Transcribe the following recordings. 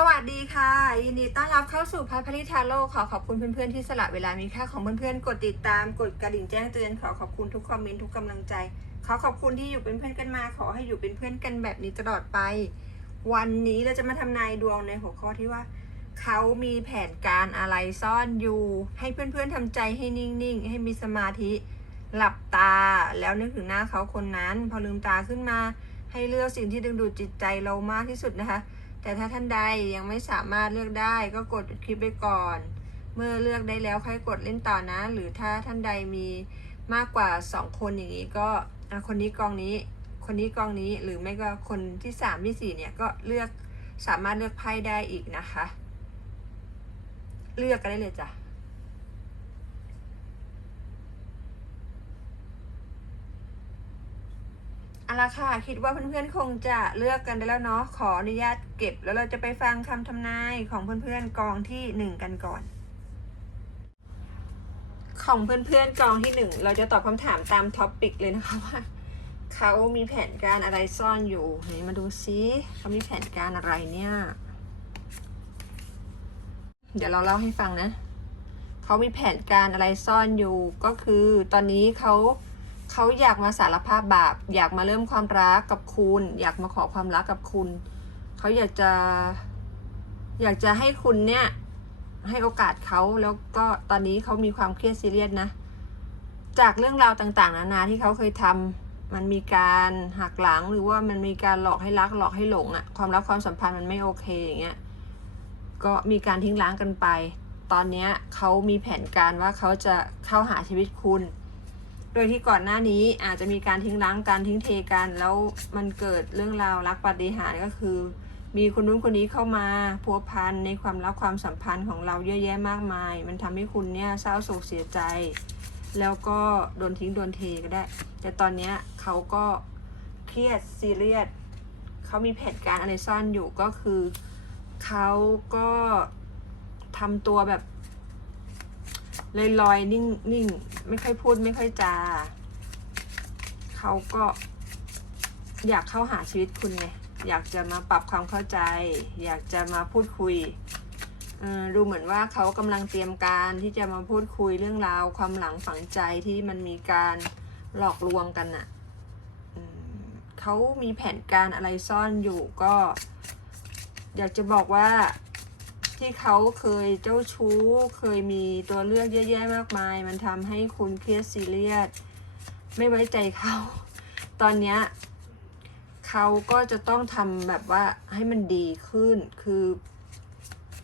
สวัสดีค่ะ ยินดีต้อนรับเข้าสู่พัพริทาโลขอขอบคุณเพื่อนๆที่สละเวลามีค่าของเพื่อนๆกดติดตามกดกระดิ่งแจ้งเตือนขอขอบคุณทุกคอมเมนต์ทุกกำลังใจ ขอขอบคุณที่อยู่เป็นเพื่อนกันมา ขอให้อยู่เป็นเพื่อนกันแบบนี้ตลอดไป วันนี้เราจะมาทำนายดวงในหัวข้อที่ว่า เขามีแผนการอะไรซ่อนอยู่ ให้เพื่อนๆทำใจให้นิ่งๆ ให้มีสมาธิ หลับตาแล้วนึกถึงหน้าเขาคนนั้น พอลืมตาขึ้นมา ให้เลือกสิ่งที่ดึงดูดจิตใจเรามากที่สุดนะคะ แต่ถ้าท่านใดยังไม่สามารถเลือกได้ก็กดคลิปไปก่อน เมื่อเลือกได้แล้วค่อยกดเล่นต่อนะ หรือถ้าท่านใดมีมากกว่า 2 คนอย่างนี้ก็คนนี้กองนี้ คนนี้กองนี้หรือไม่ก็คนที่ 3 ที่ 4 เนี่ยก็เลือกสามารถเลือกไพ่ได้อีกนะคะ เลือกกันได้เลยจ้ะ เอา ละค่ะ คิดว่าเพื่อนๆคงจะเลือกกันได้แล้วเนาะขออนุญาตเก็บ แล้วเราจะไปฟังคำทำนายของเพื่อนๆกองที่หนึ่งกันก่อน ของเพื่อนๆกองที่หนึ่งเราจะตอบคำถามตามท็อปปิกเลยนะคะว่าเขามีแผนการอะไรซ่อนอยู่ไหนมาดูซิเขามีแผนการอะไรเนี่ย เดี๋ยวเราเล่าให้ฟังนะเขามีแผนการอะไรซ่อนอยู่ก็คือตอนนี้เขา เขาอยากมาสารภาพบาป อยากมาเริ่มความรักกับคุณ อยากมาขอความรักกับคุณ เขาอยากจะ อยากจะให้คุณเนี่ย ให้โอกาสเขาแล้วก็ตอนนี้เขามีความเครียดซีเรียสนะ จากเรื่องราวต่างๆ นานาที่เขาเคยทำมันมีการหักหลังหรือว่ามันมีการหลอกให้รักหลอกให้หลงอะความรักความสัมพันธ์มันไม่โอเคอย่างเงี้ยก็มีการทิ้งร้างกันไป ตอนเนี้ยเขามีแผนการว่าเขาจะเข้าหาชีวิตคุณ โดยที่ก่อนหน้านี้อาจจะมีการทิ้งร้างการทิ้งเทกัน แล้วมันเกิดเรื่องราวรักปฏิหารก็คือ มีคนนู้นคนนี้เข้ามาพัวพันในความรักความสัมพันธ์ของเราเยอะแยะมากมาย มันทำให้คุณเนี่ยเศร้าโศกเสียใจ แล้วก็โดนทิ้งโดนเทก็ได้ แต่ตอนเนี้ยเขาก็เครียดซีเรียสเขามีแผนการอะไรซ่อนอยู่ก็คือเขาก็ทำตัวแบบ ลอยลอยนิ่งนิ่งไม่ค่อยพูดไม่ค่อยจาเขาก็อยากเข้าหาชีวิตคุณไงอยากจะมาปรับความเข้าใจ อยากจะมาพูดคุยดูเหมือนว่าเขากำลังเตรียมการที่จะมาพูดคุยเรื่องราวความหลังฝังใจที่มันมีการหลอกลวงกันน่ะเขามีแผนการอะไรซ่อนอยู่ก็ อยากจะบอกว่า ที่เขาเคยเจ้าชู้ เคยมีตัวเลือกเยอะแยะมากมาย มันทำให้คุณเครียดซีเรียสไม่ไว้ใจเขา ตอนเนี้ยเขาก็จะต้องทำแบบว่าให้มันดีขึ้น คือ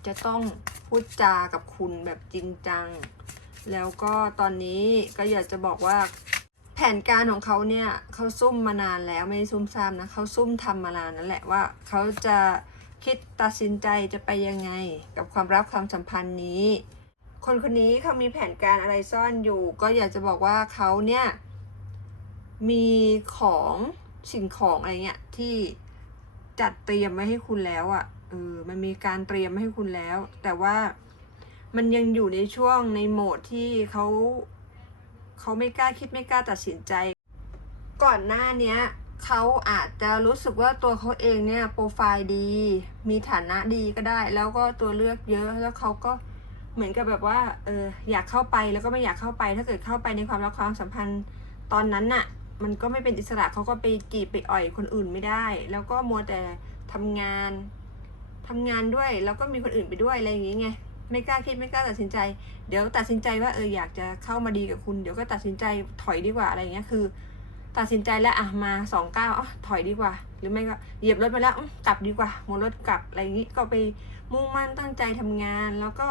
จะต้องพูดจากับคุณแบบจริงจัง แล้วก็ตอนนี้ก็อยากจะบอกว่าแผนการของเขาเนี่ยเขาซุ่มมานานแล้วไม่ได้ซุ่มซ่ามนะเขาซุ่มทำมานานนั่นแหละว่าเขาจะ คิดตัดสินใจจะไปยังไง กับความรักความสัมพันธ์นี้ คนคนนี้เขามีแผนการอะไรซ่อนอยู่ ก็อยากจะบอกว่าเขาเนี่ยมีของสิ่งของอะไรเงี้ยที่จัดเตรียมไว้ให้คุณแล้วอะ่ะเออมันมีการเตรียมไว้ให้คุณแล้ว แต่ว่ามันยังอยู่ในช่วงในโหมดที่เขาเขาไม่กล้าคิดไม่กล้าตัดสินใจ ก่อนหน้าเนี้ย เขาอาจจะรู้สึกว่าตัวเขาเองเนี่ยโปรไฟล์ดี มีฐานะดีก็ได้ แล้วก็ตัวเลือกเยอะแล้วเขาก็เหมือนกับแบบว่าเอออยากเข้าไปแล้วก็ไม่อยากเข้าไป ถ้าเกิดเข้าไปในความรักความสัมพันธ์ตอนนั้นน่ะ มันก็ไม่เป็นอิสระเขาก็ไปจีบไปอ่อยคนอื่นไม่ได้ แล้วก็มัวแต่ทำงานทำงานด้วยแล้วก็มีคนอื่นไปด้วยอะไรอย่างงี้ไงไม่กล้าคิดไม่กล้าตัดสินใจ เดี๋ยวตัดสินใจว่าเอออยากจะเข้ามาดีกับคุณ เดี๋ยวก็ตัดสินใจถอยดีกว่าอะไรอย่างเงี้ยคือ ตัดสินใจแล้วอะมาสองเก้าอ๋อถอยดีกว่า หรือไม่ก็เหยียบรถไปแล้วกลับดีกว่าวนรถกลับอะไรอย่างงี้ก็ไปมุ่งมั่นตั้งใจทำงาน แล้วก็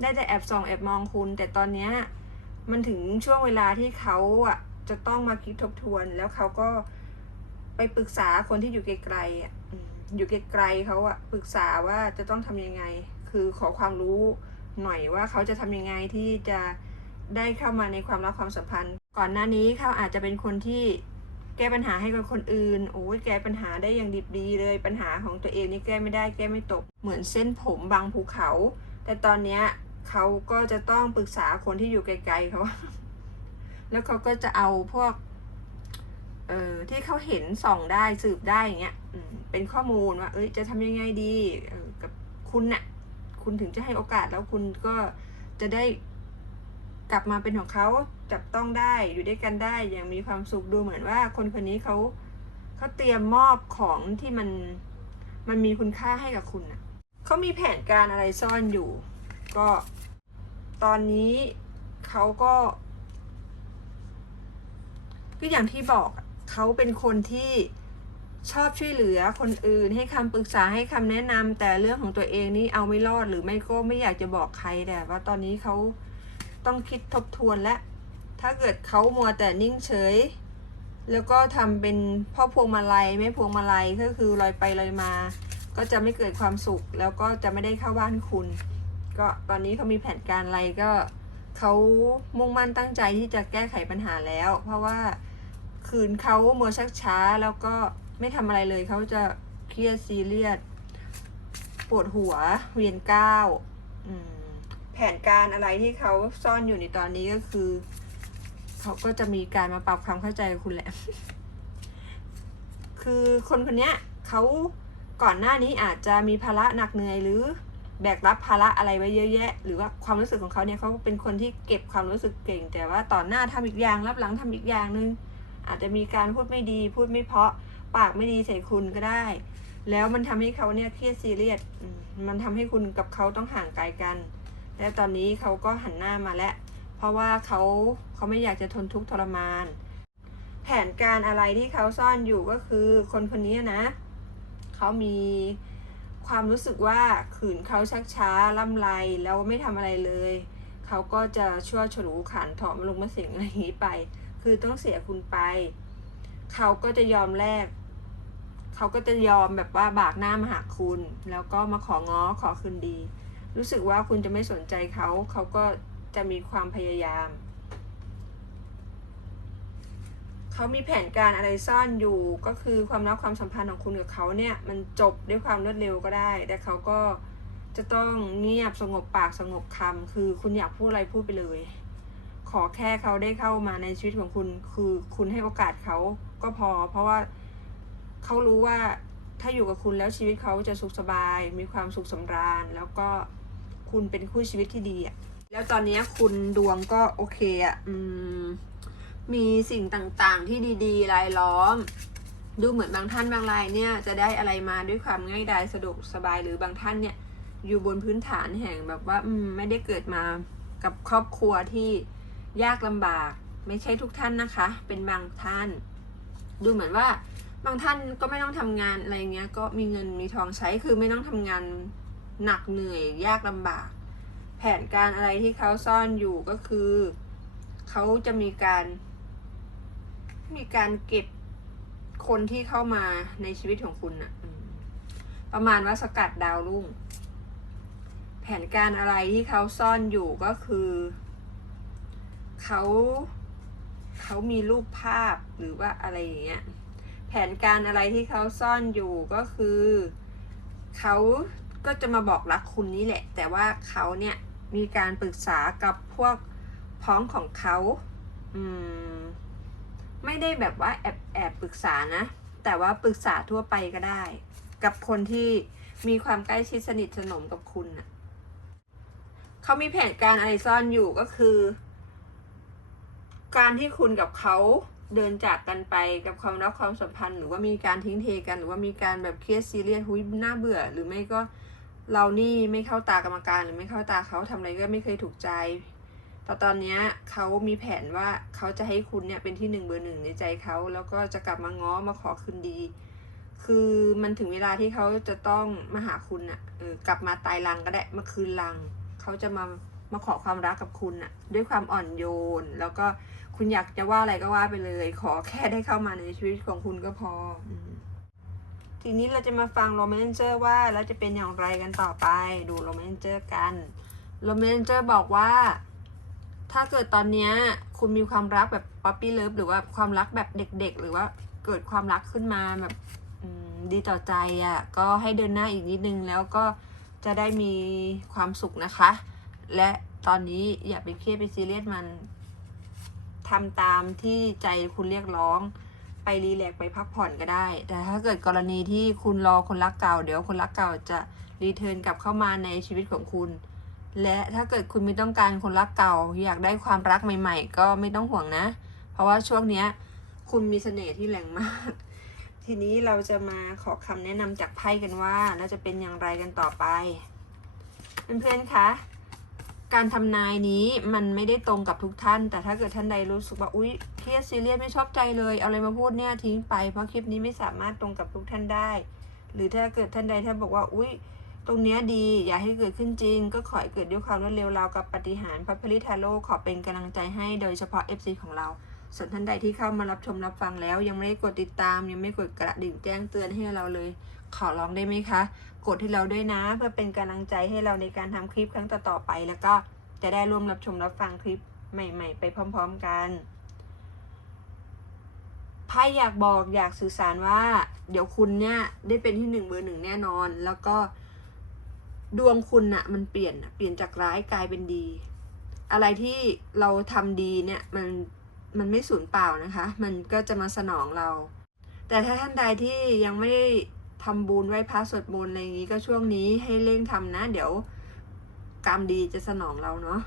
ได้แต่แอบส่องแอบมองคุณ แต่ตอนเนี้ยมันถึงช่วงเวลาที่เขาอะจะต้องมาคิดทบทวน แล้วเขาก็ไปปรึกษาคนที่อยู่ไกลๆอะอยู่ไกลๆเขาอะปรึกษาว่าจะต้องทำยังไง คือขอความรู้หน่อยว่าเขาจะทำยังไงที่จะได้เข้ามาในความรักความสัมพันธ์ ก่อนหน้านี้เขาอาจจะเป็นคนที่แก้ปัญหาให้กับคนอื่น โอ้ยแก้ปัญหาได้อย่างดิบดีเลย ปัญหาของตัวเองนี่แก้ไม่ได้แก้ไม่ตก เหมือนเส้นผมบางภูเขา แต่ตอนเนี้ยเขาก็จะต้องปรึกษาคนที่อยู่ไกลๆเขาแล้วเขาก็จะเอาพวก เอ่อที่เขาเห็นส่องได้สืบได้อย่างเงี้ยเป็นข้อมูลว่า เอ้ยจะทำยังไงดีกับคุณน่ะ คุณถึงจะให้โอกาสแล้วคุณก็จะได้กลับมาเป็นของเขา จับต้องได้อยู่ด้วยกันได้อย่างมีความสุขดูเหมือนว่า คนคนนี้เขาเขาเตรียมมอบของที่มันมันมีคุณค่าให้กับคุณน่ะเขามีแผนการอะไรซ่อนอยู่ ก็ตอนนี้เขาก็ก็อย่างที่บอกเขาเป็นคนที่ชอบช่วยเหลือคนอื่น ให้คำปรึกษาให้คำแนะนำแต่เรื่องของตัวเองนี่เอาไม่รอดหรือไม่ก็ไม่อยากจะบอกใครแต่ว่าตอนนี้เขาต้องคิดทบทวนและ ถ้าเกิดเขามัวแต่นิ่งเฉย แล้วก็ทำเป็นพ่อพวงมาลัยไม่พวงมาลัยก็คือลอยไปลอยมา ก็จะไม่เกิดความสุข แล้วก็จะไม่ได้เข้าบ้านคุณ ก็ตอนนี้เขามีแผนการอะไรก็เขามุ่งมั่นตั้งใจที่จะแก้ไขปัญหาแล้ว เพราะว่าคืนเขามัวชักช้าแล้วก็ไม่ทำอะไรเลยเขาจะเครียดซีเรียสปวดหัวเวียนก้าวแผนการอะไรที่เขาซ่อนอยู่ในตอนนี้ก็คือ เขาก็จะมีการมาปรับความเข้าใจคุณแหละ คือคนคนนี้เขาก่อนหน้านี้อาจจะมีภาระหนักเหนื่อยหรือแบกรับภาระอะไรไว้เยอะแยะ หรือว่าความรู้สึกของเขาเนี่ยเขาเป็นคนที่เก็บความรู้สึกเก่ง แต่ว่าต่อหน้าทำอีกอย่างรับหลังทำอีกอย่างนึง อาจจะมีการพูดไม่ดี พูดไม่เพาะ ปากไม่ดีใส่คุณก็ได้ แล้วมันทำให้เขาเนี่ยเครียดซีเรียสมมันทำให้คุณกับเขาต้องห่างไกลกัน และตอนนี้เขาก็หันหน้ามาแล้ว เพราะว่าเขาเขาไม่อยากจะทนทุกข์ทรมาน แผนการอะไรที่เขาซ่อนอยู่ก็คือคนคนนี้นะ เขามีความรู้สึกว่าขืนเขาชักช้าล่ำไรแล้วไม่ทำอะไรเลย เขาก็จะชั่วฉลูขันถอมลงมาสิงอะไรอย่างนี้ไป คือต้องเสียคุณไป เขาก็จะยอมแลกเขาก็จะยอมแบบว่าบากหน้ามาหาคุณ แล้วก็มาของ้อขอคืนดี รู้สึกว่าคุณจะไม่สนใจเขา เขาก็ จะมีความพยายาม เขามีแผนการอะไรซ่อนอยู่ก็คือความรักความสัมพันธ์ของคุณกับเขาเนี่ยมันจบด้วยความรวดเร็วก็ได้ แต่เขาก็จะต้องเงียบสงบปากสงบคำคือคุณอยากพูดอะไรพูดไปเลย ขอแค่เขาได้เข้ามาในชีวิตของคุณ คือคุณให้โอกาสเขาก็พอ เพราะว่าเขารู้ว่าถ้าอยู่กับคุณแล้วชีวิตเขาจะสุขสบาย มีความสุขสำราญ แล้วก็คุณเป็นคู่ชีวิตที่ดีอะ แล้วตอนนี้คุณดวงก็โอเคอะอืม มีสิ่งต่างๆที่ดีๆรายล้อม ดูเหมือนบางท่านบางรายเนี่ยจะได้อะไรมาด้วยความง่ายดายสะดวกสบายหรือบางท่านเนี่ย อยู่บนพื้นฐานแห่งแบบว่าอืมไม่ได้เกิดมากับครอบครัวที่ยากลำบาก ไม่ใช่ทุกท่านนะคะ เป็นบางท่าน ดูเหมือนว่าบางท่านก็ไม่ต้องทำงานอะไรเงี้ย ก็มีเงินมีทองใช้คือไม่ต้องทำงานหนักเหนื่อย ยากลำบาก แผนการอะไรที่เขาซ่อนอยู่ก็คือ เขาจะมีการ มีการเก็บคนที่เข้ามาในชีวิตของคุณอะประมาณว่าสกัดดาวรุ่ง แผนการอะไรที่เขาซ่อนอยู่ก็คือ เขาเขามีรูปภาพหรือว่าอะไรอย่างเงี้ยแผนการอะไรที่เขาซ่อนอยู่ก็คือ เขาก็จะมาบอกรักคุณนี่แหละ แต่ว่าเขาเนี่ย มีการปรึกษากับพวกพ้องของเขาอืมไม่ได้แบบว่าแอบแอบปรึกษานะ แต่ว่าปรึกษาทั่วไปก็ได้ กับคนที่มีความใกล้ชิดสนิทสนมกับคุณน่ะเขามีแผนการอะไรซ่อนอยู่ก็คือ การที่คุณกับเขาเดินจากกันไปกับความรักความสัมพันธ์ หรือว่ามีการทิ้งเทกัน หรือว่ามีการแบบเครียดซีเรียสหุยน่าเบื่อ หรือไม่ก็ เรานี่ไม่เข้าตากรรมการหรือไม่เข้าตาเขาทำอะไรก็ไม่เคยถูกใจแต่ตอนนี้เขามีแผนว่าเขาจะให้คุณเนี่ยเป็นที่หนึ่งเบอร์หนึ่งในใจเขาแล้วก็จะกลับมาง้อมาขอคืนดี คือมันถึงเวลาที่เขาจะต้องมาหาคุณอะเออกลับมาตายรังก็ได้มาคืนรังเขาจะมามาขอความรักกับคุณอะด้วยความอ่อนโยน แล้วก็คุณอยากจะว่าอะไรก็ว่าไปเลย ขอแค่ได้เข้ามาในชีวิตของคุณก็พออื ทีนี้เราจะมาฟังโรแมนเจอร์ว่าแล้วจะเป็นอย่างไรกันต่อไปดูโรแมนเจอร์กันโรแมนเจอร์บอกว่า ถ้าเกิดตอนนี้คุณมีความรักแบบป๊อปปี้เลิฟหรือว่าความรักแบบเด็ก ๆ หรือว่าเกิดความรักขึ้นมาแบบดีต่อใจอะ่ะก็ให้เดินหน้าอีกนิดนึงแล้วก็จะได้มีความสุขนะคะ และตอนนี้อย่าไปเครียดไปซีเรียสมันทำตามที่ใจคุณเรียกร้อง ไปรีแลกซ์ไปพักผ่อนก็ได้ แต่ถ้าเกิดกรณีที่คุณรอคนรักเก่า เดี๋ยวคนรักเก่าจะรีเทิร์นกลับเข้ามาในชีวิตของคุณ และถ้าเกิดคุณไม่ต้องการคนรักเก่า อยากได้ความรักใหม่ ๆ ก็ไม่ต้องห่วงนะ เพราะว่าช่วงเนี้ยคุณมีเสน่ห์ที่แรงมาก ทีนี้เราจะมาขอคำแนะนำจากไพ่กันว่าเราจะเป็นอย่างไรกันต่อไป เพื่อนๆคะการทำนายนี้มันไม่ได้ตรงกับทุกท่าน แต่ถ้าเกิดท่านใดรู้สึกว่าอุ๊ย เครียดซีเรียสไม่ชอบใจเลย เอาอะไรมาพูดเนี่ยทิ้งไป เพราะคลิปนี้ไม่สามารถตรงกับทุกท่านได้ หรือถ้าเกิดท่านใดท่านบอกว่า อุ๊ย ตรงเนี้ยดี อย่าให้เกิดขึ้นจริง ก็ขอให้เกิดด้วยความรวดเร็วราวกับปฏิหารพระพลิทาโลขอเป็นกำลังใจให้โดยเฉพาะ FC ของเรา ส่วนท่านใดที่เข้ามารับชมรับฟังแล้ว ยังไม่ได้กดติดตาม ยังไม่กดกระดิ่งแจ้งเตือนให้เราเลย ขอร้องได้ไหมคะ กดให้เราด้วยนะ เพื่อเป็นกำลังใจให้เราในการทำคลิปครั้งต่อๆไป แล้วก็จะได้ร่วมรับชมรับฟังคลิปใหม่ ๆ ไปพร้อม ๆ กัน ไพ่อยากบอกอยากสื่อสารว่า เดี๋ยวคุณเนี่ย ได้เป็นที่หนึ่งเบอร์หนึ่งแน่นอน แล้วก็ ดวงคุณน่ะมันเปลี่ยนเปลี่ยนจากร้ายกลายเป็นดี อะไรที่เราทำดีเนี่ยมันมันไม่สูญเปล่านะคะ มันก็จะมาสนองเรา แต่ถ้าท่านใดที่ยังไม่ได้ทำบุญไหว้พระสวดมนต์อะไรอย่างนี้ก็ช่วงนี้ให้เร่งทำนะ เดี๋ยวกรรมดีจะสนองเราเนาะ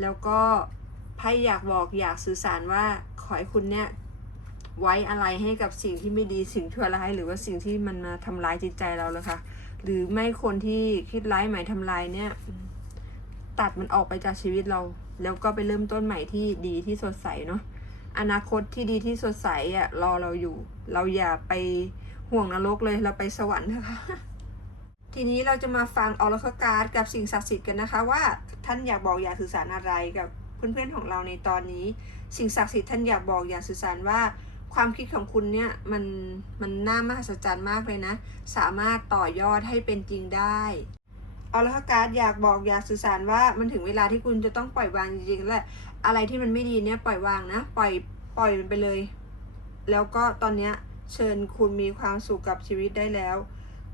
แล้วก็ไพ่อยากบอกอยากสื่อสารว่าขอให้คุณเนี่ย ไว้อะไรให้กับสิ่งที่ไม่ดีสิ่งชั่วร้าย หรือว่าสิ่งที่มันมาทำร้ายจิตใจเราเลยค่ะ หรือไม่คนที่คิดร้ายหมายทำลายเนี่ย ตัดมันออกไปจากชีวิตเรา แล้วก็ไปเริ่มต้นใหม่ที่ดีที่สดใสเนาะอนาคตที่ดีที่สดใสอะรอเราอยู่ เราอย่าไปห่วงนรกเลยเราไปสวรรค์นะคะทีนี้เราจะมาฟังออร์คการ์ดกับสิ่งศักดิ์สิทธิ์กันนะคะ ว่าท่านอยากบอกอยากสื่อสารอะไรกับเพื่อนๆของเราในตอนนี้ สิ่งศักดิ์สิทธิ์ท่านอยากบอกอยากสื่อสารว่า ความคิดของคุณเนี่ยมันมันน่ามหัศจรรย์มากเลยนะ สามารถต่อยอดให้เป็นจริงได้เออร์คการ์ดอยากบอกอยากสื่อสารว่ามันถึงเวลาที่คุณจะต้องปล่อยวางจริงๆแหละอะไรที่มันไม่ดีเนี่ยปล่อยวางนะ ปล่อยปล่อยมันไปเลย แล้วก็ตอนเนี้ยเชิญคุณมีความสุขกับชีวิตได้แล้ว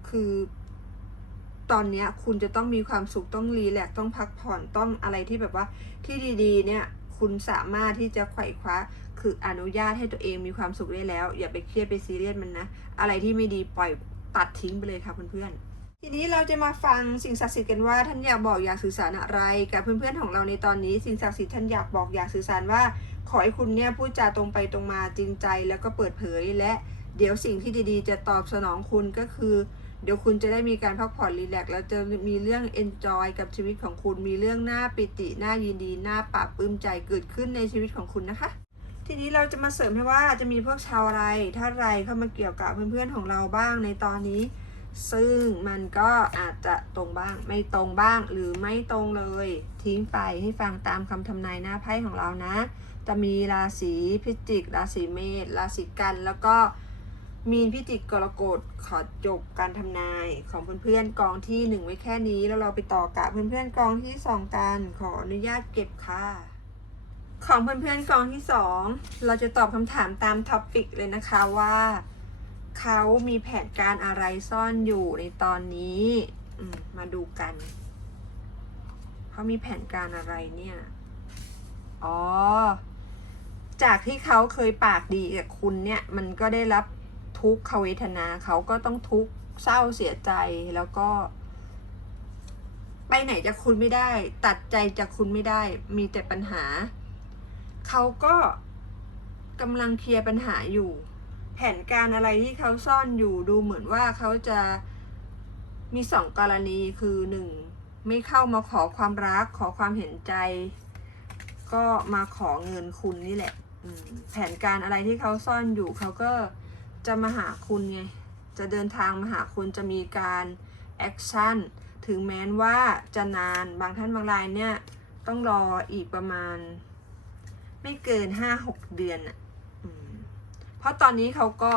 คือ ตอนเนี้ยคุณจะต้องมีความสุขต้องรีแลกต้องพักผ่อนต้องอะไรที่แบบว่าที่ดีๆ เนี่ยคุณสามารถที่จะไขว่คว้า คืออนุญาตให้ตัวเองมีความสุขได้แล้ว อย่าไปเครียดไปซีเรียสมันนะ อะไรที่ไม่ดีปล่อยตัดทิ้งไปเลยค่ะเพื่อนๆ ทีนี้เราจะมาฟังสิ่งศักดิ์สิทธิ์กันว่าท่านอยากบอกอยากสื่อสารอะไร กับเพื่อนๆของเราในตอนนี้ สิ่งศักดิ์สิทธิ์ท่านอยากบอกอยากสื่อสารว่า ขอให้คุณเนี่ยพูดจาตรงไปตรงมาจริงใจแล้วก็เปิดเผยและ เดี๋ยวสิ่งที่ดีๆ จะตอบสนองคุณก็คือเดี๋ยวคุณจะได้มีการพักผ่อนรีแลกซ์แล้วจะมีเรื่อง enjoy กับชีวิตของคุณ มีเรื่องน่าปิติน่ายินดีน่าปราบปลื้มใจเกิดขึ้นในชีวิตของคุณนะคะ ทีนี้เราจะมาเสริมให้ว่าจะมีพวกชาวอะไรถ้าไรเข้ามาเกี่ยวกับเพื่อนๆของเราบ้างในตอนนี้ ซึ่งมันก็อาจจะตรงบ้างไม่ตรงบ้างหรือไม่ตรงเลย ทิ้งไปให้ฟังตามคำทำนายหน้าไพ่ของเรานะ จะมีราศีพิจิก ราศีเมษราศีกันแล้วก็มีนพิจิกกรกฎขอจบการทำนายของเพื่อนๆกองที่หนึ่งไว้แค่นี้แล้วเราไปต่อกับเพื่อนๆกองที่สองกันขออนุญาตเก็บค่ะ ของเพื่อนๆกองที่สอง เราจะตอบคำถามตามท็อปปิกเลยนะคะว่าเขามีแผนการอะไรซ่อนอยู่ในตอนนี้มมาดูกันเขามีแผนการอะไรเนี่ย อ๋อ จากที่เขาเคยปากดีกับคุณเนี่ย มันก็ได้รับทุกขเวทนาเขาก็ต้องทุกเศร้าเสียใจแล้วก็ ไปไหนจากคุณไม่ได้ ตัดใจจากคุณไม่ได้ มีแต่ปัญหา เขาก็กำลังเคลียร์ปัญหาอยู่ แผนการอะไรที่เขาซ่อนอยู่ดูเหมือนว่าเขาจะมีสองกรณีคือหนึ่งไม่เข้ามาขอความรักขอความเห็นใจ ก็มาขอเงินคุณนี่แหละแผนการอะไรที่เขาซ่อนอยู่เขาก็จะมาหาคุณไง จะเดินทางมาหาคุณจะมีการแอคชั่นถึงแม้นว่าจะนานบางท่านบางรายเนี่ย ต้องรออีกประมาณ ไม่เกินห้าหกเดือนอะเพราะตอนนี้เขาก็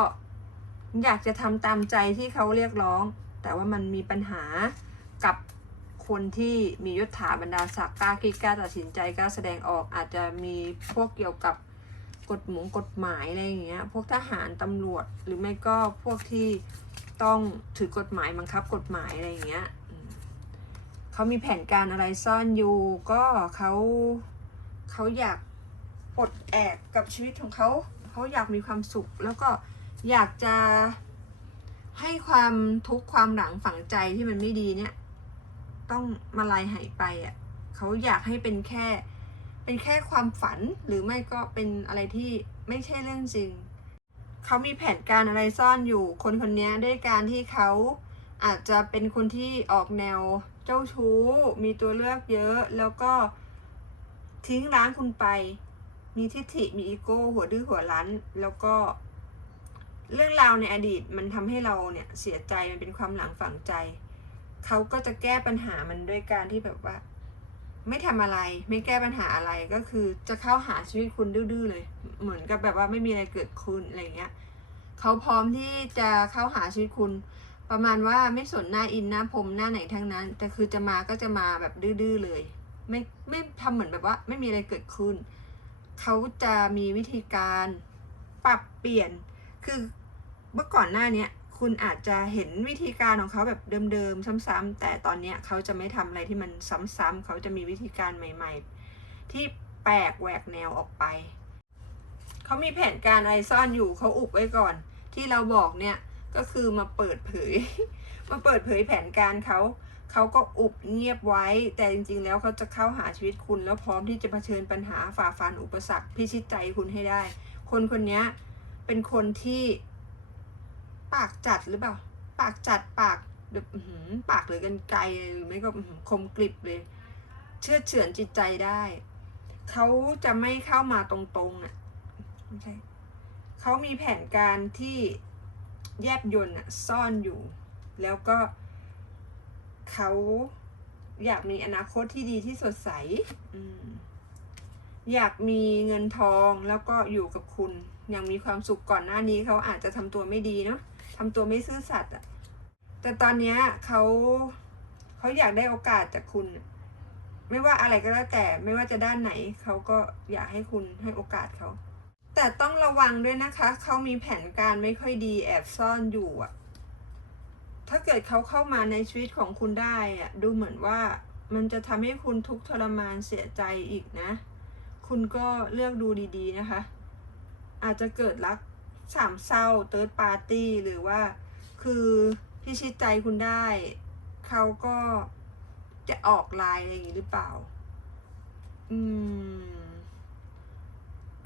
อยากจะทำตามใจที่เขาเรียกร้อง แต่ว่ามันมีปัญหากับคนที่มียศถาบรรดาศักดิ์กล้าคิดกล้าตัดสินใจกล้าแสดงออกอาจจะมีพวกเกี่ยวกับกฎหมงกฎหมายอะไรอย่างเงี้ย พวกทหารตำรวจหรือไม่ก็พวกที่ต้องถือกฎหมายบังคับกฎหมายอะไรอย่างเงี้ยเขามีแผนการอะไรซ่อนอยู่ ก็เขาเขาอยาก ปลดแอกกับชีวิตของเขาเขาอยากมีความสุข แล้วก็อยากจะให้ความทุกข์ความหลังฝังใจที่มันไม่ดีเนี่ย ต้องมาลายหายไปอะเขาอยากให้เป็นแค่ เป็นแค่ความฝันหรือไม่ก็เป็นอะไรที่ไม่ใช่เรื่องจริง เขามีแผนการอะไรซ่อนอยู่คนคนนี้ด้วยการที่เขาอาจจะเป็นคนที่ออกแนวเจ้าชู้ มีตัวเลือกเยอะ แล้วก็ทิ้งร้างคุณไป มีทิฐิมีอีโก้ หัวดื้อหัวรั้น แล้วก็ เรื่องราวในอดีตมันทำให้เราเนี่ยเสียใจมันเป็นความหลังฝังใจ เขาก็จะแก้ปัญหามันด้วยการที่แบบว่า ไม่ทำอะไรไม่แก้ปัญหาอะไรก็คือจะเข้าหาชีวิตคุณดื้อเลย เหมือนกับแบบว่าไม่มีอะไรเกิดขึ้นอะไรเงี้ยเขาพร้อมที่จะเข้าหาชีวิตคุณ ประมาณว่าไม่สนหน้าอินหน้าพรมหน้าไหนทั้งนั้น แต่คือจะมาก็จะมาแบบดื้อเลย ไม่ไม่ทำเหมือนแบบว่า ไม่มีอะไรเกิดขึ้น เขาจะมีวิธีการปรับเปลี่ยน คือเมื่อก่อนหน้านี้คุณอาจจะเห็นวิธีการของเขาแบบเดิมๆ ซ้ำๆ แต่ตอนนี้เขาจะไม่ทำอะไรที่มันซ้ำๆ เขาจะมีวิธีการใหม่ ๆ ที่แปลกแหวกแนวออกไป เขามีแผนการอะไรซ่อนอยู่เขาอุบไว้ก่อน ที่เราบอกเนี่ยก็คือมาเปิดเผย มาเปิดเผยแผนการเขา เขาก็อุบเงียบไว้ แต่จริงๆ แล้วเขาจะเข้าหาชีวิตคุณ แล้วพร้อมที่จะเผชิญปัญหาฝ่าฟันอุปสรรคพิชิตใจคุณให้ได้ คนคนนี้เป็นคนที่ ปากจัดหรือเปล่า ปากจัดปากแบบอื้อหือปากหรือกันไกลหรือไม่ก็คมกริบเลย เชื่อเฉือนจิตใจได้ เขาจะไม่เข้ามาตรงๆอะไม่ใช่เขามีแผนการที่แยบยนต์ซ่อนอยู่ แล้วก็ เขาอยากมีอนาคตที่ดีที่สดใสออยากมีเงินทองแล้วก็อยู่กับคุณอย่างมีความสุขก่อนหน้านี้เขาอาจจะทำตัวไม่ดีเนาะทำตัวไม่ซื่อสัตย์อะแต่ตอนเนี้ยเขาเขาอยากได้โอกาสจากคุณ ไม่ว่าอะไรก็แล้วแต่ไม่ว่าจะด้านไหนเขาก็อยากให้คุณให้โอกาสเขาแต่ต้องระวังด้วยนะคะ เขามีแผนการไม่ค่อยดีแอบซ่อนอยู่อะ ถ้าเกิดเขาเข้ามาในชีวิตของคุณได้อะดูเหมือนว่ามันจะทำให้คุณทุกข์ทรมานเสียใจอีกนะ คุณก็เลือกดูดีๆนะคะ อาจจะเกิดรักสามเศร้าเติร์ดปาร์ตี้หรือว่าคือพิชิตใจคุณได้ เขาก็จะออกลายอะไรอย่างนี้หรือเปล่า อืม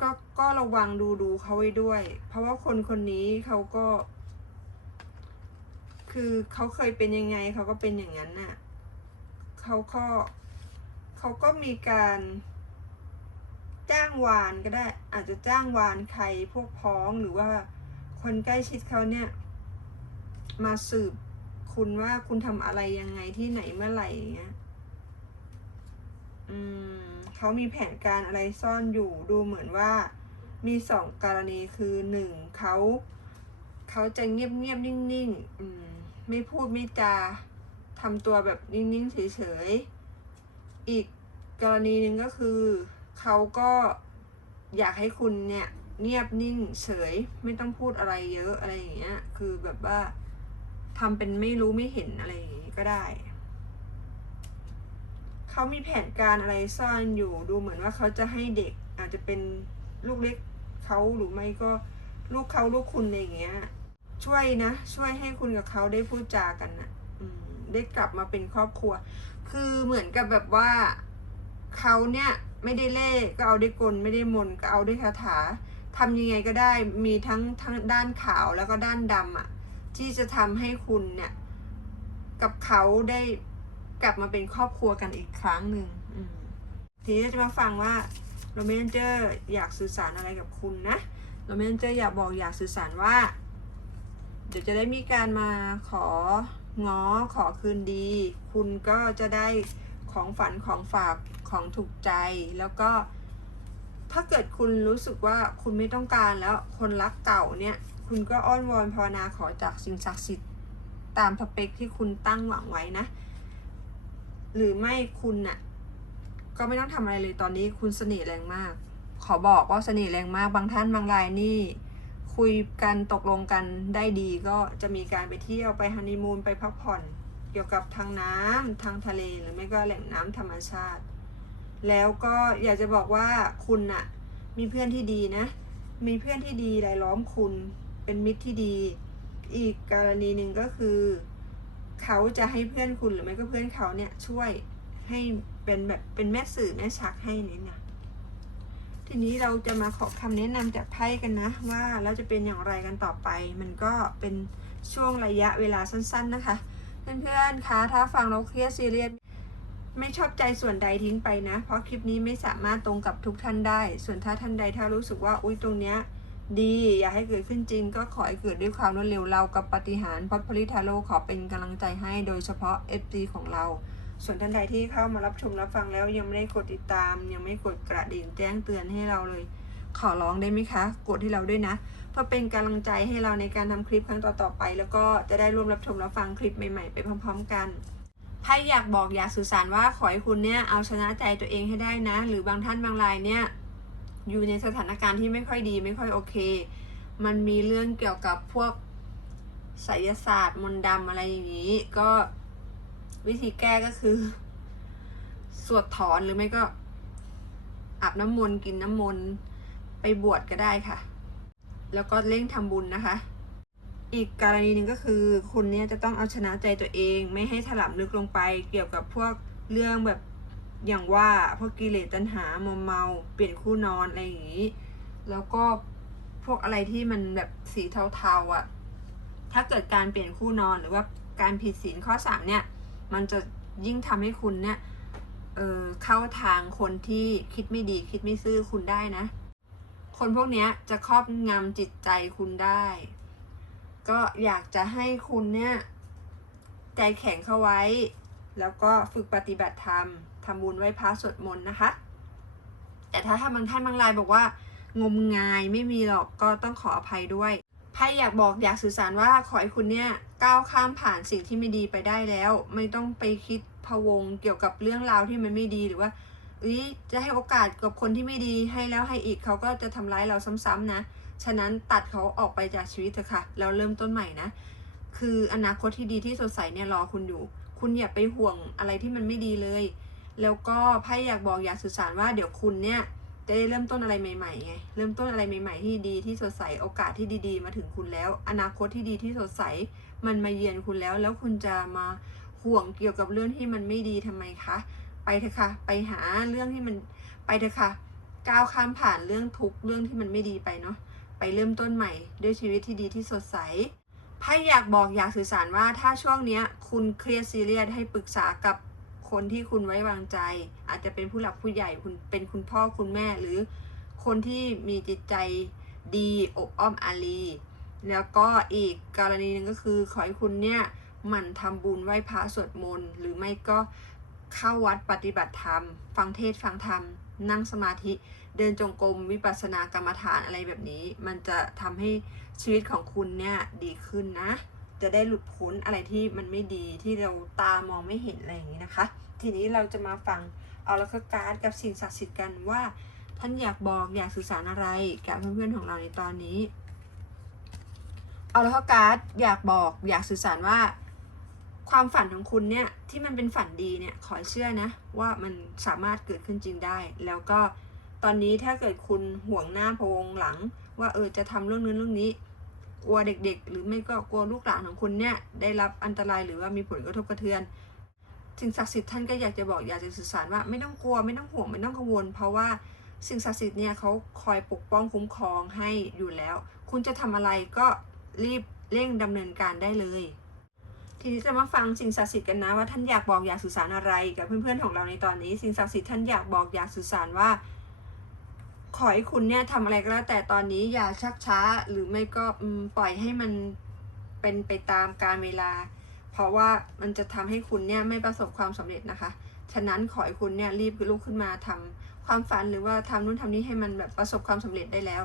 ก็ก็ระวังดูดูเขาไว้ด้วย เพราะว่าคนคนนี้เขาก็ คือเขาเคยเป็นยังไงเขาก็เป็นอย่างนั้นน่ะเขาก็เขาก็มีการจ้างวานก็ได้ อาจจะจ้างวานใครพวกพ้องหรือว่าคนใกล้ชิดเขาเนี่ย มาสืบคุณว่าคุณทำอะไรยังไงที่ไหนเมื่อไหร่อย่างเงี้ยอืมเขามีแผนการอะไรซ่อนอยู่ดูเหมือนว่ามีสองกรณีคือหนึ่งเขาเขาจะเงียบเงียบๆนิ่งๆอืม ไม่พูดไม่จาทำตัวแบบนิ่งๆเฉยๆ อีกกรณีหนึ่งก็คือ เขาก็อยากให้คุณเนี่ยเงียบนิ่งเฉยไม่ต้องพูดอะไรเยอะอะไรอย่างเงี้ย คือแบบว่าทำเป็นไม่รู้ไม่เห็นอะไรอย่างงี้ก็ได้ เขามีแผนการอะไรซ่อนอยู่ดูเหมือนว่าเขาจะให้เด็กอาจจะเป็นลูกเล็กเขาหรือไม่ก็ลูกเขาลูกคุณอะไรอย่างเงี้ย ช่วยนะ ช่วยให้คุณกับเขาได้พูดจากันนะได้กลับมาเป็นครอบครัว คือเหมือนกับแบบว่าเขาเนี่ยไม่ได้เล่ก็เอาด้วยกลไม่ได้มนก็เอาด้วยคาถาทำยังไงก็ได้มีทั้งทั้งด้านขาวแล้วก็ด้านดำอะ ที่จะทำให้คุณเนี่ยกับเขาได้กลับมาเป็นครอบครัวกันอีกครั้งหนึ่งทีนี้จะมาฟังว่าโรเมนเจอร์อยากสื่อสารอะไรกับคุณนะโรเมนเจอร์อยากบอกอยากสื่อสารว่า เดี๋ยวจะได้มีการมาของ้อขอคืนดี คุณก็จะได้ของฝันของฝากของถูกใจ แล้วก็ ถ้าเกิดคุณรู้สึกว่าคุณไม่ต้องการแล้วคนรักเก่าเนี่ย คุณก็อ้อนวอนภาวนาขอจากสิ่งศักดิ์สิทธิ์ตามสเปคที่คุณตั้งหวังไว้นะ หรือไม่คุณน่ะ ก็ไม่ต้องทำอะไรเลยตอนนี้คุณเสน่ห์แรงมาก ขอบอกว่าเสน่ห์แรงมากบางท่านบางรายนี่ คุยกันตกลงกันได้ดีก็จะมีการไปเที่ยวไปฮันนีมูนไปพักผ่อน เกี่ยวกับทางน้ำทางทะเลหรือไม่ก็แหล่งน้ำธรรมชาติ แล้วก็อยากจะบอกว่าคุณน่ะมีเพื่อนที่ดีนะ มีเพื่อนที่ดีรายล้อมคุณ เป็นมิตรที่ดี อีกกรณีหนึ่งก็คือ เขาจะให้เพื่อนคุณหรือไม่ก็เพื่อนเขาเนี่ยช่วยให้เป็นแบบเป็นแม่สื่อแม่ชักให้นี่นะ ทีนี้เราจะมาขอคำแนะนำจากไพ่กันนะ ว่าเราจะเป็นอย่างไรกันต่อไป มันก็เป็นช่วงระยะเวลาสั้น ๆ นะคะ เพื่อนๆคะถ้าฟังเราเครียดซีเรียสไม่ชอบใจส่วนใดทิ้งไปนะ เพราะคลิปนี้ไม่สามารถตรงกับทุกท่านได้ ส่วนถ้าท่านใดถ้ารู้สึกว่าอุ้ยตรงเนี้ยดีอยากให้เกิดขึ้นจริง ก็ขอให้เกิดด้วยความรวดเร็วเรากับปฏิหารพอดพลิทาโร่ขอเป็นกำลังใจให้โดยเฉพาะ FG ของเรา ส่วนท่านใดที่เข้ามารับชมรับฟังแล้วยังไม่ได้กดติดตาม ยังไม่กดกระดิ่งแจ้งเตือนให้เราเลย ขอร้องได้ไหมคะ กดให้เราด้วยนะ เพื่อเป็นกำลังใจให้เราในการทำคลิปครั้งต่อๆไป แล้วก็จะได้ร่วมรับชมรับฟังคลิปใหม่ๆ ไปพร้อม ๆ กันไพ่อยากบอกอยากสื่อสารว่าขอให้คุณเนี่ยเอาชนะใจตัวเองให้ได้นะ หรือบางท่านบางรายเนี่ยอยู่ในสถานการณ์ที่ไม่ค่อยดีไม่ค่อยโอเค มันมีเรื่องเกี่ยวกับพวกไสยศาสตร์มนต์ดำอะไรอย่างนี้ ก็ วิธีแก้ก็คือ สวดถอนหรือไม่ก็อาบน้ำมนต์กินน้ำมนต์ไปบวชก็ได้ค่ะ แล้วก็เร่งทำบุญนะคะ อีกกรณีหนึ่งก็คือคุณเนี่ยจะต้องเอาชนะใจตัวเอง ไม่ให้ถลำลึกลงไปเกี่ยวกับพวกเรื่องแบบอย่างว่าพวกกิเลสตัณหามอมเมา เปลี่ยนคู่นอนอะไรอย่างนี้ แล้วก็พวกอะไรที่มันแบบสีเทาๆอะ่ะ ถ้าเกิดการเปลี่ยนคู่นอนหรือว่าการผิดศีลข้อสามเนี่ย มันจะยิ่งทำให้คุณเนี่ยเออเข้าทางคนที่คิดไม่ดีคิดไม่ซื่อคุณได้นะ คนพวกนี้จะครอบงำจิตใจคุณได้ ก็อยากจะให้คุณเนี่ยใจแข็งเข้าไว้ แล้วก็ฝึกปฏิบัติธรรมทำบุญไหว้พระสวดมนต์นะคะ แต่ถ้าถ้าบางท่านบางรายบอกว่างมงายไม่มีหรอกก็ต้องขออภัยด้วย ไพ่อยากบอกอยากสื่อสารว่าขอให้คุณเนี่ยก้าวข้ามผ่านสิ่งที่ไม่ดีไปได้แล้ว ไม่ต้องไปคิดพะวงเกี่ยวกับเรื่องราวที่มันไม่ดีหรือว่าเอ้ยจะให้โอกาสกับคนที่ไม่ดีให้แล้วให้อีกเขาก็จะทำร้ายเราซ้ำๆนะ ฉะนั้นตัดเขาออกไปจากชีวิตเถอะค่ะแล้วเริ่มต้นใหม่นะ คืออนาคตที่ดีที่สดใสเนี่ยรอคุณอยู่ คุณอย่าไปห่วงอะไรที่มันไม่ดีเลย แล้วก็ไพ่อยากบอกอยากสื่อสารว่าเดี๋ยวคุณเนี่ย จะได้เริ่มต้นอะไรใหม่ๆไง เริ่มต้นอะไรใหม่ ๆ ที่ดีที่สดใส โอกาสที่ดีๆ มาถึงคุณแล้ว อนาคตที่ดีที่สดใส มันมาเยือนคุณแล้ว แล้วคุณจะมาห่วงเกี่ยวกับเรื่องที่มันไม่ดีทำไมคะ ไปเถอะค่ะ ไปหาเรื่องที่มัน ไปเถอะค่ะ ก้าวข้ามผ่านเรื่องทุกเรื่องที่มันไม่ดีไปเนาะ ไปเริ่มต้นใหม่ ด้วยชีวิตที่ดีที่สดใสไพ่อยากบอกอยากสื่อสารว่าถ้าช่วงเนี้ย คุณเครียดซีเรียสให้ปรึกษากับ คนที่คุณไว้วางใจ อาจจะเป็นผู้หลักผู้ใหญ่คุณเป็นคุณพ่อคุณแม่หรือคนที่มีจิตใจดีอบอ้อมอารีแล้วก็อีกกรณีหนึ่งก็คือขอให้คุณเนี่ยหมั่นทำบุญไหว้พระสวดมนต์หรือไม่ก็เข้าวัดปฏิบัติธรรม ฟังเทศฟังธรรม นั่งสมาธิ เดินจงกรมวิปัสสนากรรมฐานอะไรแบบนี้ มันจะทำให้ชีวิตของคุณเนี่ยดีขึ้นนะ จะได้หลุดพ้นอะไรที่มันไม่ดีที่เราตามองไม่เห็นอะไรอย่างนี้นะคะ ทีนี้เราจะมาฟังเอาล้วก็การดกับสิ่งศักดิ์สิทธิ์กันว่า ท่านอยากบอกอยากสื่อสารอะไรกับเพื่อนๆของเราในตอนนี้ เอาล้วก็การดอยากบอกอยากสื่อสารว่า ความฝันของคุณเนี่ยที่มันเป็นฝันดีเนี่ยขอเชื่อนะว่ามันสามารถเกิดขึ้นจริงได้ แล้วก็ตอนนี้ถ้าเกิดคุณห่วงหน้าพวงหลัง ว่าเออจะทำเรื่องนู้นเรื่องนี้ กลัวเด็ก ๆ หรือไม่ก็กลัวลูกหลานของคุณเนี่ยได้รับอันตรายหรือว่ามีผลกระทบกระเทือนสิ่งศักดิ์สิทธิ์ท่านก็อยากจะบอกอยากจะสื่อสารว่าไม่ต้องกลัวไม่ต้องห่วงไม่ต้องกังวล เพราะว่าสิ่งศักดิ์สิทธิ์เนี่ยเขาคอยปกป้องคุ้มครองให้อยู่แล้ว คุณจะทำอะไรก็รีบเร่งดำเนินการได้เลย ทีนี้จะมาฟังสิ่งศักดิ์สิทธิ์กันนะว่าท่านอยากบอกอยากสื่อสารอะไรกับเพื่อนๆของเราในตอนนี้ สิ่งศักดิ์สิทธิ์ท่านอยากบอกอยากสื่อสารว่า ขอให้คุณเนี่ยทำอะไรก็แล้ว แต่ตอนนี้อย่าชักช้าหรือไม่ก็ปล่อยให้มันเป็นไปตามการเวลา เพราะว่ามันจะทำให้คุณเนี่ยไม่ประสบความสำเร็จนะคะ ฉะนั้นขอให้คุณเนี่ยรีบลุกขึ้นมาทำความฝันหรือว่าทำนู่นทำนี้ให้มันแบบประสบความสำเร็จได้แล้ว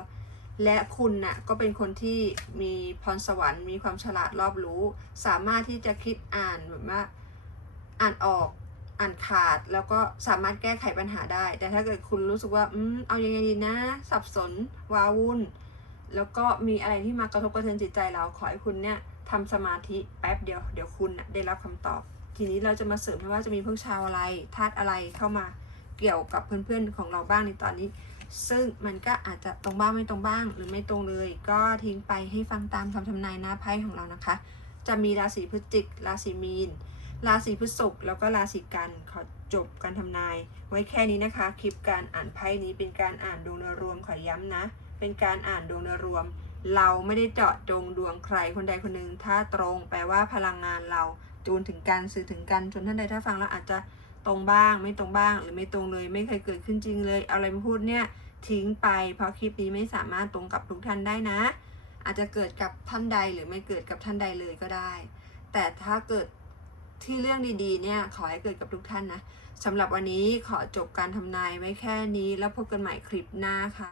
และคุณน่ะก็เป็นคนที่มีพรสวรรค์ มีความฉลาดรอบรู้ สามารถที่จะคิดอ่านแบบว่าอ่านออก อ่านขาดแล้วก็สามารถแก้ไขปัญหาได้ แต่ถ้าเกิดคุณรู้สึกว่า อืม เอายังไงดีนะ สับสน ว้าวุ่น แล้วก็มีอะไรที่มากระทบกระเทือนจิตใจเรา ขอให้คุณเนี่ยทำสมาธิแป๊บเดียว เดี๋ยวคุณน่ะได้รับคำตอบ ทีนี้เราจะมาเสริมให้ว่าจะมีพวกชาวอะไร ธาตุอะไรเข้ามาเกี่ยวกับเพื่อนๆของเราบ้างในตอนนี้ ซึ่งมันก็อาจจะตรงบ้างไม่ตรงบ้าง หรือไม่ตรงเลย ก็ทิ้งไปให้ฟังตามคำทำนายหน้าไพ่ของเรานะคะ จะมีราศีพฤศจิก ราศีมีน ราศีพฤษภแล้วก็ราศีกันขอจบการทำนาย ไว้แค่นี้นะคะ คลิปการอ่านไพ่นี้เป็นการอ่านดวงโดยรวมขอย้ำนะ เป็นการอ่านดวงโดยรวม เราไม่ได้เจาะจงดวงใครคนใดคนหนึ่งถ้าตรงแปลว่าพลังงานเราจูนถึงกันสื่อถึงกันจนท่านใดถ้าฟังแล้วอาจจะตรงบ้าง ไม่ตรงบ้างหรือไม่ตรงเลย ไม่เคยเกิดขึ้นจริงเลยเอาอะไรมาพูดเนี่ยทิ้งไป เพราะคลิปนี้ไม่สามารถตรงกับทุกท่านได้นะ อาจจะเกิดกับท่านใดหรือไม่เกิดกับท่านใดเลยก็ได้ แต่ถ้าเกิด ที่เรื่องดีๆ เนี่ยขอให้เกิดกับทุกท่านนะสำหรับวันนี้ขอจบการทำนายไว้แค่นี้แล้วพบกันใหม่คลิปหน้าค่ะ